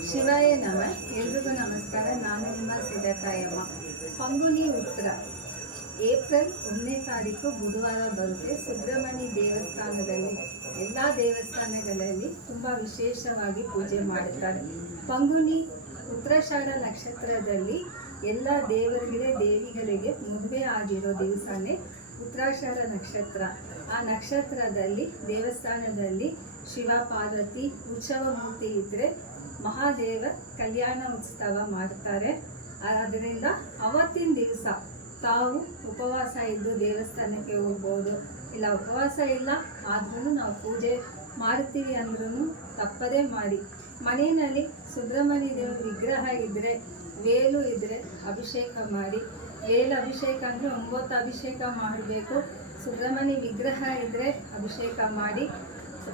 ಶಿವಾಯ ನಮ. ಎಲ್ರಿಗೂ ನಮಸ್ಕಾರ. ನಾನು ನಿಮ್ಮ ಸಿದ್ಧತಾಯಮ್ಮ. ಪಂಗುನಿ ಉತ್ತರ ಏಪ್ರಿಲ್ 1ನೇ ತಾರೀಕು ಬುಧವಾರ ಬರುತ್ತೆ. ಸುಬ್ರಹ್ಮಣ್ಯ ದೇವಸ್ಥಾನದಲ್ಲಿ ಎಲ್ಲ ದೇವಸ್ಥಾನಗಳಲ್ಲಿ ತುಂಬ ವಿಶೇಷವಾಗಿ ಪೂಜೆ ಮಾಡುತ್ತಾರೆ. ಪಂಗುನಿ ಉತ್ತರಾಷಾಢ ನಕ್ಷತ್ರದಲ್ಲಿ ಎಲ್ಲ ದೇವಿಗಳಿಗೆ ಮದುವೆ ಆಗಿರೋ ದಿವಸನೇ ಉತ್ತರಾಷಾಢ ನಕ್ಷತ್ರ. ಆ ನಕ್ಷತ್ರದಲ್ಲಿ ದೇವಸ್ಥಾನದಲ್ಲಿ ಶಿವ ಪಾರ್ವತಿ ಉತ್ಸವ ಮೂರ್ತಿ ಇದ್ದರೆ ಮಹಾದೇವ ಕಲ್ಯಾಣ ಉತ್ಸವ ಮಾಡ್ತಾರೆ. ಅದರಿಂದ ಅವತ್ತಿನ ದಿವಸ ತಾವು ಉಪವಾಸ ಇದ್ದು ದೇವಸ್ಥಾನಕ್ಕೆ ಹೋಗ್ಬೋದು. ಇಲ್ಲ ಉಪವಾಸ ಇಲ್ಲ ಆದ್ರೂ ನಾವು ಪೂಜೆ ಮಾಡ್ತೀವಿ ಅಂದ್ರೂ ತಪ್ಪದೇ ಮಾಡಿ. ಮನೆಯಲ್ಲಿ ಸುಬ್ರಹ್ಮಣ್ಯ ದೇವರ ವಿಗ್ರಹ ಇದ್ದರೆ, ವೇಲು ಇದ್ದರೆ ಅಭಿಷೇಕ ಮಾಡಿ. ವೇಲು ಅಭಿಷೇಕ ಅಂದರೆ 9 ಅಭಿಷೇಕ ಮಾಡಬೇಕು. ಸುಬ್ರಹ್ಮಣ್ಯ ವಿಗ್ರಹ ಇದ್ದರೆ ಅಭಿಷೇಕ ಮಾಡಿ.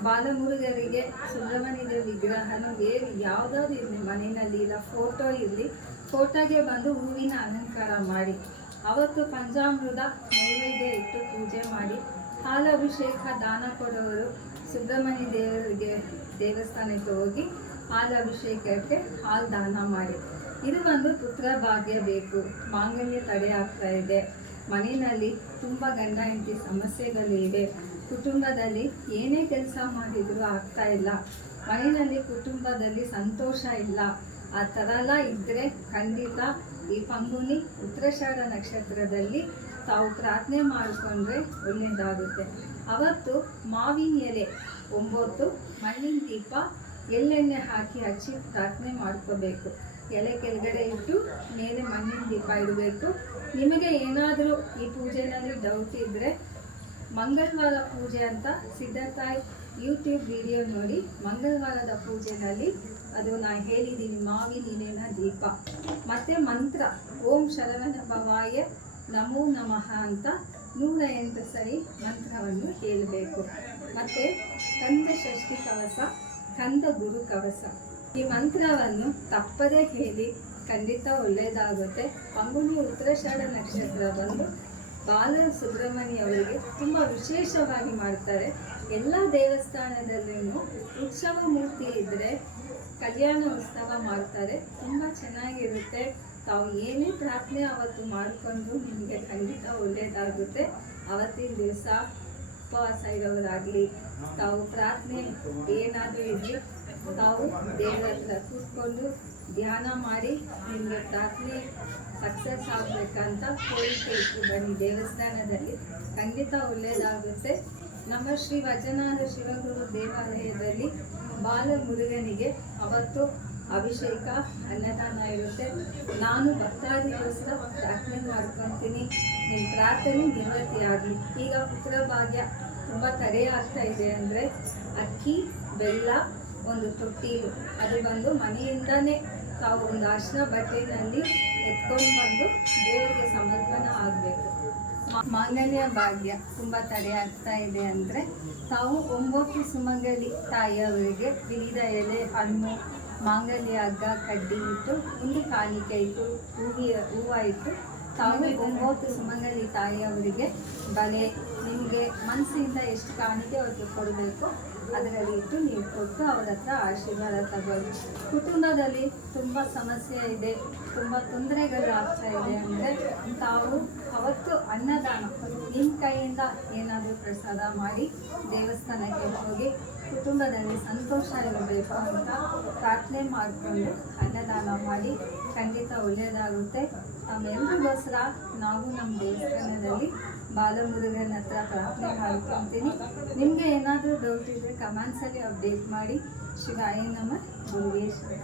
ಬಾಲಮುರುಗರಿಗೆ ಸುಬ್ರಹ್ಮಣ್ಯ ದೇವ ವಿಗ್ರಹನೂ ವೇಲು ಯಾವುದಾದ್ರು ಇರಲಿ ಮನೆಯಲ್ಲಿ, ಇಲ್ಲ ಫೋಟೋ ಇರಲಿ, ಫೋಟೋಗೆ ಬಂದು ಹೂವಿನ ಅಲಂಕಾರ ಮಾಡಿ. ಅವತ್ತು ಪಂಚಾಮೃತ ನೈವೇದ್ಯ ಇಟ್ಟು ಪೂಜೆ ಮಾಡಿ. ಹಾಲು ಅಭಿಷೇಕ ದಾನ ಕೊಡೋರು ಸುಬ್ರಹ್ಮಣ್ಯ ದೇವರಿಗೆ ದೇವಸ್ಥಾನಕ್ಕೆ ಹೋಗಿ ಹಾಲು ಅಭಿಷೇಕಕ್ಕೆ ಹಾಲು ದಾನ ಮಾಡಿ. ಇದು ಒಂದು ಪುತ್ರ ಭಾಗ್ಯ ಬೇಕು. ಮಾಂಗಲ್ಯ ತಡೆ ಆಗ್ತಾ ಇದೆ. ಮನೆಯಲ್ಲಿ ತುಂಬ ಗಂಡ ಹೆಂಡತಿ ಸಮಸ್ಯೆಗಳು ಇವೆ. ಕುಟುಂಬದಲ್ಲಿ ಏನೇ ಕೆಲಸ ಮಾಡಿದರೂ ಆಗ್ತಾ ಇಲ್ಲ. ಮನೆಯಲ್ಲಿ ಕುಟುಂಬದಲ್ಲಿ ಸಂತೋಷ ಇಲ್ಲ. ಆ ಥರ ಎಲ್ಲ ಇದ್ದರೆ ಖಂಡಿತ ಈ ಪಂಗುನಿ ಉತ್ತರಾಷಾಢ ನಕ್ಷತ್ರದಲ್ಲಿ ತಾವು ಪ್ರಾರ್ಥನೆ ಮಾಡಿಕೊಂಡ್ರೆ ಒಳ್ಳೆಯದಾಗುತ್ತೆ. ಅವತ್ತು ಮಾವಿನ ಎಲೆ 9 ಮಣ್ಣಿನ ದೀಪ ಎಳ್ಳೆಣ್ಣೆ ಹಾಕಿ ಹಚ್ಚಿ ಪ್ರಾರ್ಥನೆ ಮಾಡ್ಕೋಬೇಕು. ಎಲೆ ಕೆಳಗಡೆ ಇಟ್ಟು ಮೇಲೆ ಮಣ್ಣಿನ ದೀಪ ಇಡಬೇಕು. ನಿಮಗೆ ಏನಾದರೂ ಈ ಪೂಜೆಯಲ್ಲಿ ಡೌಟ್ ಇದ್ದರೆ ಮಂಗಳವಾರ ಪೂಜೆ ಅಂತ ಸಿದ್ಧತಾಯಿ ಯೂಟ್ಯೂಬ್ ವಿಡಿಯೋ ನೋಡಿ. ಮಂಗಳವಾರದ ಪೂಜೆಯಲ್ಲಿ ಅದು ನಾನು ಹೇಳಿದ್ದೀನಿ, ಮಾವಿನ ಎಲೆನ ದೀಪ ಮತ್ತು ಮಂತ್ರ ಓಂ ಶರವಣ ಭವಾಯ ನಮೋ ನಮಃ ಅಂತ 108 ಸರಿ ಮಂತ್ರವನ್ನು ಹೇಳಬೇಕು. ಮತ್ತು ಕಂದ ಷಷ್ಠಿ ಕವಸ, ಕಂದ ಗುರು ಕವಸ, ಈ ಮಂತ್ರವನ್ನು ತಪ್ಪದೇ ಹೇಳಿ. ಖಂಡಿತ ಒಳ್ಳೆಯದಾಗುತ್ತೆ. ಪಂಗುನಿ ಉತ್ತರಾಷಾಢ ನಕ್ಷತ್ರ ಬಂದು ಬಾಲ ಸುಬ್ರಹ್ಮಣ್ಯ ಅವರಿಗೆ ತುಂಬ ವಿಶೇಷವಾಗಿ ಮಾಡ್ತಾರೆ. ಎಲ್ಲ ದೇವಸ್ಥಾನದಲ್ಲೂ ಉತ್ಸವ ಮೂರ್ತಿ ಇದ್ದರೆ ಕಲ್ಯಾಣ ಉತ್ಸವ ಮಾಡ್ತಾರೆ. ತುಂಬ ಚೆನ್ನಾಗಿರುತ್ತೆ. ತಾವು ಏನೇ ಪ್ರಾರ್ಥನೆ ಅವತ್ತು ಮಾಡಿಕೊಂಡು ನಿಮಗೆ ಖಂಡಿತ ಒಳ್ಳೆಯದಾಗುತ್ತೆ. ಅವತ್ತಿನ ದಿವಸ ಉಪವಾಸ ಇರೋರಾಗಲಿ, ತಾವು ಪ್ರಾರ್ಥನೆ ಏನಾದರೂ ಇರಲಿ, ತಾವು ದೇವರ ಹತ್ರ ಕೂತ್ಕೊಂಡು ಧ್ಯಾನ ಮಾಡಿ ನಿಮಗೆ ಪ್ರಾರ್ಥನೆ ಸಕ್ಸಸ್ ಆಗಬೇಕಂತ ಕೋರಿಕೆ ಇಟ್ಟು ಬನ್ನಿ. ದೇವಸ್ಥಾನದಲ್ಲಿ ಖಂಡಿತ ಒಳ್ಳೆಯದಾಗುತ್ತೆ. ನಮ್ಮ ಶ್ರೀ ವಚನಾದ ಶಿವಗುರು ದೇವಾಲಯದಲ್ಲಿ ಬಾಲಮುರುಗನಿಗೆ ಅವತ್ತು ಅಭಿಷೇಕ ಅನ್ನದಾನ ಇರುತ್ತೆ. ನಾನು ಭಕ್ತಾದಿಗೋಸ್ಕರ ಪ್ರಾರ್ಥನೆ ಮಾಡ್ಕೊತೀನಿ, ನಿಮ್ಮ ಪ್ರಾರ್ಥನೆ ನಿವೃತ್ತಿ ಆಗಲಿ. ಈಗ ಪುತ್ರ ಭಾಗ್ಯ ತುಂಬ ತಡೆ ಆಗ್ತಾ ಇದೆ ಅಂದರೆ ಅಕ್ಕಿ, ಬೆಲ್ಲ, ಒಂದು ತೊಟ್ಟಿಲು, ಅದು ಬಂದು ಮನೆಯಿಂದನೇ ತಾವು ಒಂದು ಅರ್ಶಿನ ಬಟ್ಟೆಯಲ್ಲಿ ಎತ್ಕೊಂಡು ಬಂದು ದೇವರಿಗೆ ಸಮರ್ಪಣೆ ಆಗಬೇಕು. ಮಾಂಗಲ್ಯ ಭಾಗ್ಯ ತುಂಬ ತಡೆ ಆಗ್ತಾ ಇದೆ ಅಂದರೆ ತಾವು 9 ಸುಮಂಗಲಿ ತಾಯಿಯವರಿಗೆ ವಿವಿಧ ಎಲೆ, ಹಣ್ಣು, ಮಾಂಗಲ್ಯ ಹಗ್ಗ, ಕಡ್ಡಿ ಇಟ್ಟು, ಒಂದು ಕಾಣಿಕೆ ಇಟ್ಟು, ಹೂವು ಇಟ್ಟು ತಾವು 9 ಸುಮಂಗಲಿ ತಾಯಿಯವರಿಗೆ ಬಳೆ, ನಿಮಗೆ ಮನಸ್ಸಿಂದ ಎಷ್ಟು ಕಾಣಿಕೆ ಅವ್ರಿಗೆ ಕೊಡಬೇಕು ಅದರಲ್ಲಿ ಇಟ್ಟು ನೀವು ಕೊಟ್ಟು ಅವರ ಹತ್ರ ಆಶೀರ್ವಾದ ತಗೊಳ್ಳಿ. ಕುಟುಂಬದಲ್ಲಿ ತುಂಬ ಸಮಸ್ಯೆ ಇದೆ, ತುಂಬ ತೊಂದರೆಗಳು ಆಗ್ತಾ ಇದೆ ಅಂದರೆ ತಾವು ಅವತ್ತು ಅನ್ನದಾನ ನಿಮ್ಮ ಕೈಯಿಂದ ಏನಾದರೂ ಪ್ರಸಾದ ಮಾಡಿ ದೇವಸ್ಥಾನಕ್ಕೆ ಹೋಗಿ ಕುಟುಂಬದಲ್ಲಿ ಸಂತೋಷ ಇರಬೇಕು ಅಂತ ಪ್ರಾರ್ಥನೆ ಮಾಡಿಕೊಂಡು ಅನ್ನದಾನ ಮಾಡಿ. ಖಂಡಿತ ಒಳ್ಳೆಯದಾಗುತ್ತೆ. ನಮ್ಮೆಲ್ಲರಿಗೋಸ್ಕರ ನಾವು ನಮ್ಮ ದೇವಸ್ಥಾನದಲ್ಲಿ ಬಾಲಮುರುಗನ ಹತ್ರ ಪ್ರಾರ್ಥನೆ ಮಾಡ್ಕೊತೀನಿ. ನಿಮಗೆ ಏನಾದರೂ ಡೌಟ್ ಇದ್ದರೆ ಕಮೆಂಟ್ಸಲ್ಲಿ ಅಪ್ಡೇಟ್ ಮಾಡಿ. ಶಿವಾಯ ನಮಃ. ಗುರುವೇ ಶರಣ.